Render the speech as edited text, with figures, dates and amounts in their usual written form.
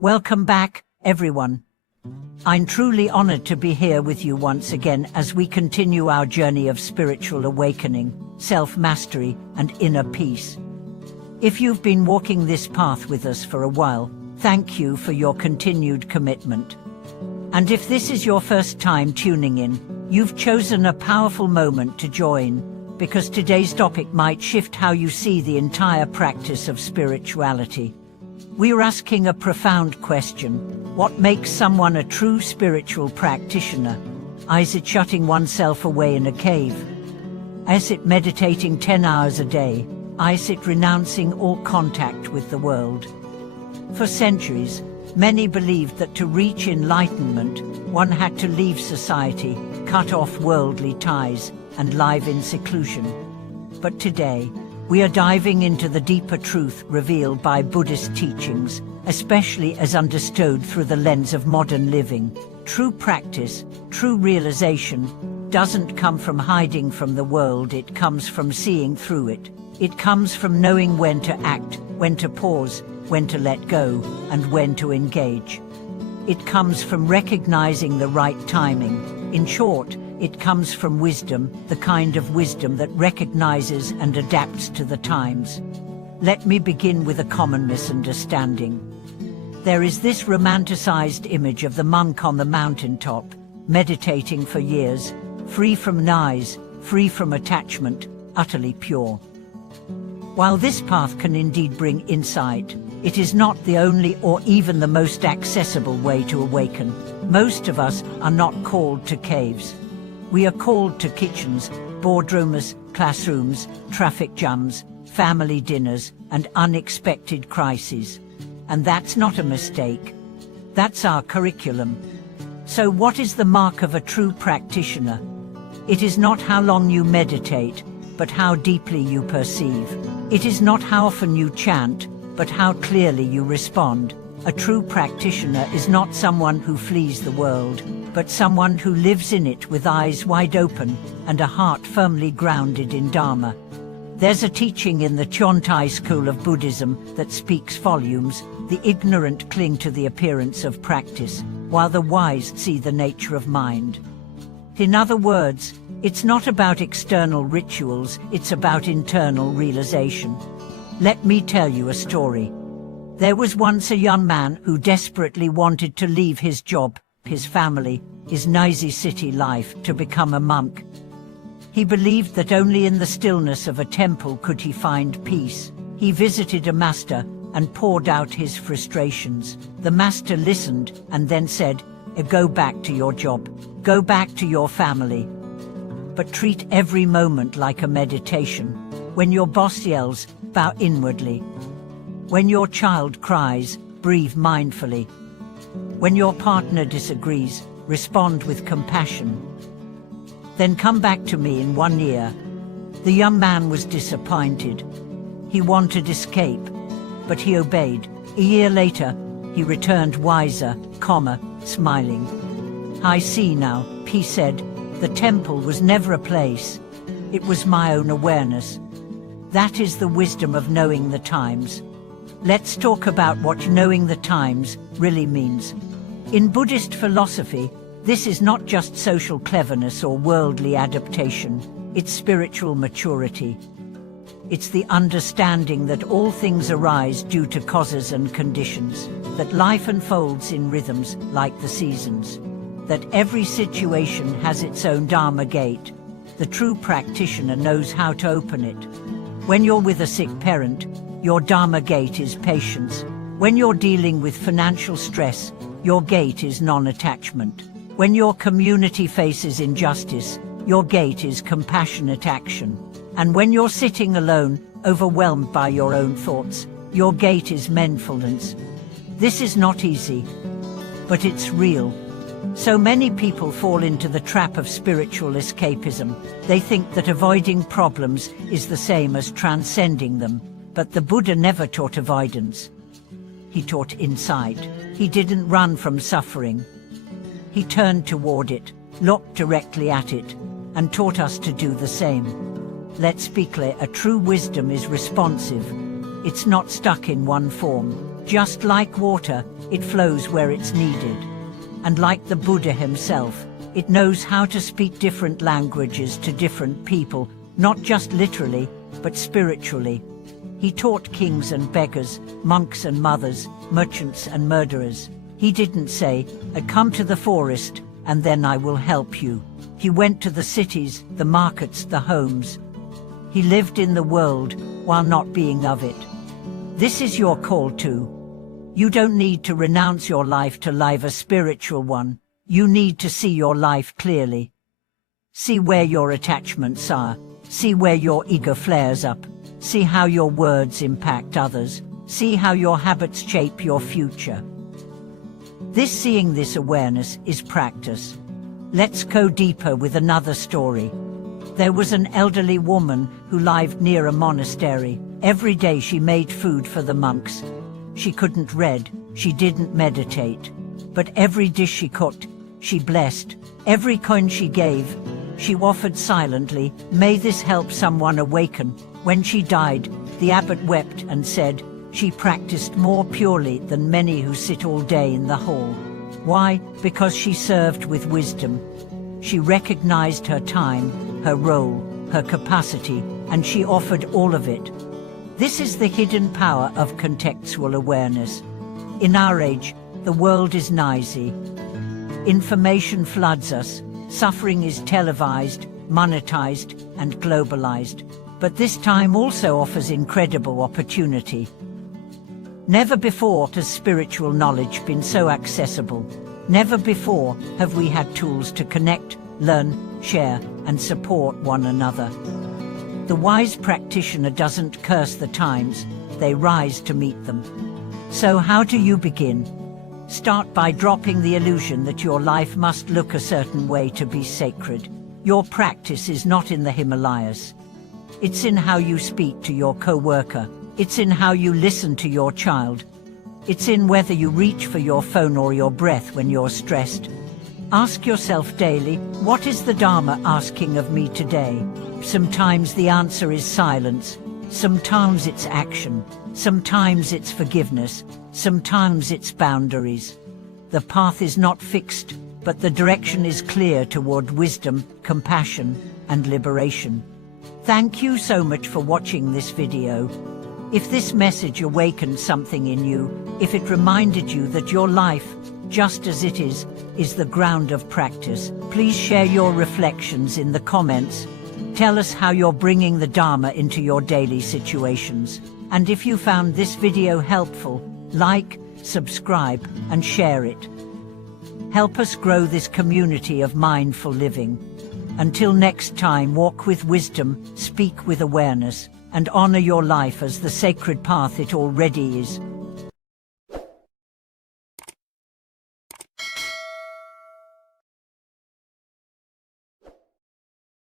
Welcome back, everyone. I'm truly honored to be here with you once again as we continue our journey of spiritual awakening, self-mastery, and inner peace. If you've been walking this path with us for a while, thank you for your continued commitment. And if this is your first time tuning in, you've chosen a powerful moment to join, because today's topic might shift how you see the entire practice of spirituality. We're asking a profound question: what makes someone a true spiritual practitioner? Is it shutting oneself away in a cave? Is it meditating 10 hours a day? Is it renouncing all contact with the world? For centuries, many believed that to reach enlightenment, one had to leave society, cut off worldly ties, and live in seclusion. But today, we are diving into the deeper truth revealed by Buddhist teachings, especially as understood through the lens of modern living. True practice, true realization, doesn't come from hiding from the world, it comes from seeing through it. It comes from knowing when to act, when to pause, when to let go, and when to engage. It comes from recognizing the right timing. In short, it comes from wisdom, the kind of wisdom that recognizes and adapts to the times. Let me begin with a common misunderstanding. There is this romanticized image of the monk on the mountaintop, meditating for years, free from noise, free from attachment, utterly pure. While this path can indeed bring insight, it is not the only or even the most accessible way to awaken. Most of us are not called to caves. We are called to kitchens, boardrooms, classrooms, traffic jams, family dinners, and unexpected crises. And that's not a mistake. That's our curriculum. So what is the mark of a true practitioner? It is not how long you meditate, but how deeply you perceive. It is not how often you chant, but how clearly you respond. A true practitioner is not someone who flees the world, but someone who lives in it with eyes wide open and a heart firmly grounded in Dharma. There's a teaching in the Chontai school of Buddhism that speaks volumes. The ignorant cling to the appearance of practice, while the wise see the nature of mind. In other words, it's not about external rituals, it's about internal realization. Let me tell you a story. There was once a young man who desperately wanted to leave his job, his family, his noisy city life, to become a monk. He believed that only in the stillness of a temple could he find peace. He visited a master and poured out his frustrations. The master listened and then said, "Go back to your job. Go back to your family. But treat every moment like a meditation. When your boss yells, bow inwardly. When your child cries, breathe mindfully. When your partner disagrees, respond with compassion. Then come back to me in 1 year." The young man was disappointed. He wanted escape, but he obeyed. A year later, he returned wiser, smiling. "I see now," he said, "the temple was never a place. It was my own awareness." That is the wisdom of knowing the times. Let's talk about what knowing the times really means. In Buddhist philosophy, this is not just social cleverness or worldly adaptation, it's spiritual maturity. It's the understanding that all things arise due to causes and conditions, that life unfolds in rhythms like the seasons, that every situation has its own Dharma gate. The true practitioner knows how to open it. When you're with a sick parent, your Dharma gate is patience. When you're dealing with financial stress, your gate is non-attachment. When your community faces injustice, your gate is compassionate action. And when you're sitting alone, overwhelmed by your own thoughts, your gate is mindfulness. This is not easy, but it's real. So many people fall into the trap of spiritual escapism. They think that avoiding problems is the same as transcending them. But the Buddha never taught avoidance. He taught insight. He didn't run from suffering. He turned toward it, looked directly at it, and taught us to do the same. Let's be clear, a true wisdom is responsive. It's not stuck in one form. Just like water, it flows where it's needed. And like the Buddha himself, it knows how to speak different languages to different people, not just literally, but spiritually. He taught kings and beggars, monks and mothers, merchants and murderers. He didn't say, "Come to the forest, and then I will help you." He went to the cities, the markets, the homes. He lived in the world while not being of it. This is your call too. You don't need to renounce your life to live a spiritual one. You need to see your life clearly. See where your attachments are. See where your ego flares up. See how your words impact others. See how your habits shape your future. Seeing this awareness is practice. Let's go deeper with another story. There was an elderly woman who lived near a monastery. Every day she made food for the monks. She couldn't read, she didn't meditate. But every dish she cooked, she blessed. Every coin she gave, she offered silently. May this help someone awaken. When she died, the abbot wept and said, she practiced more purely than many who sit all day in the hall. Why? Because she served with wisdom. She recognized her time, her role, her capacity, and she offered all of it. This is the hidden power of contextual awareness. In our age, the world is noisy. Information floods us. Suffering is televised, monetized, and globalized. But this time also offers incredible opportunity. Never before has spiritual knowledge been so accessible. Never before have we had tools to connect, learn, share, and support one another. The wise practitioner doesn't curse the times, they rise to meet them. So how do you begin? Start by dropping the illusion that your life must look a certain way to be sacred. Your practice is not in the Himalayas. It's in how you speak to your co-worker. It's in how you listen to your child. It's in whether you reach for your phone or your breath when you're stressed. Ask yourself daily, what is the Dharma asking of me today? Sometimes the answer is silence. Sometimes it's action. Sometimes it's forgiveness. Sometimes it's boundaries. The path is not fixed, but the direction is clear toward wisdom, compassion, and liberation. Thank you so much for watching this video. If this message awakened something in you, if it reminded you that your life, just as it is the ground of practice, please share your reflections in the comments. Tell us how you're bringing the Dharma into your daily situations. And if you found this video helpful, like, subscribe, and share it. Help us grow this community of mindful living. Until next time, walk with wisdom, speak with awareness, and honor your life as the sacred path it already is.